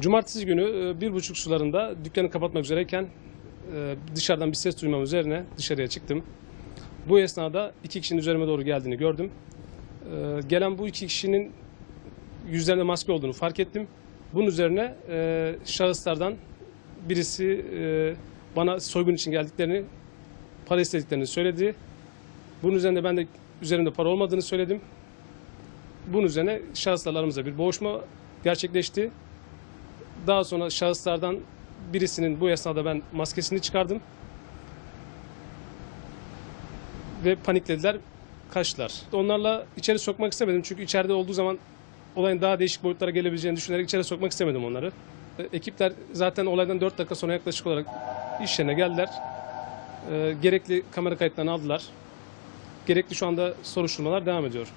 Cumartesi günü e, bir buçuk sularında dükkanı kapatmak üzereyken e, dışarıdan bir ses duymam üzerine dışarıya çıktım. Bu esnada iki kişinin üzerime doğru geldiğini gördüm. E, Gelen bu iki kişinin yüzlerinde maske olduğunu fark ettim. Bunun üzerine şahıslardan birisi bana soygun için geldiklerini, para istediklerini söyledi. Bunun üzerine ben de üzerimde para olmadığını söyledim. Bunun üzerine şahıslarla aramızda bir boğuşma gerçekleşti. Daha sonra şahıslardan birisinin bu esnada ben maskesini çıkardım. Ve paniklediler, kaçtılar. Onlarla içeri sokmak istemedim çünkü içeride olduğu zaman olayın daha değişik boyutlara gelebileceğini düşünerek içeri sokmak istemedim onları. E, Ekipler zaten olaydan 4 dakika sonra yaklaşık olarak iş yerine geldiler. E, gerekli kamera kayıtlarını aldılar. Gerekli şu anda soruşturmalar devam ediyor.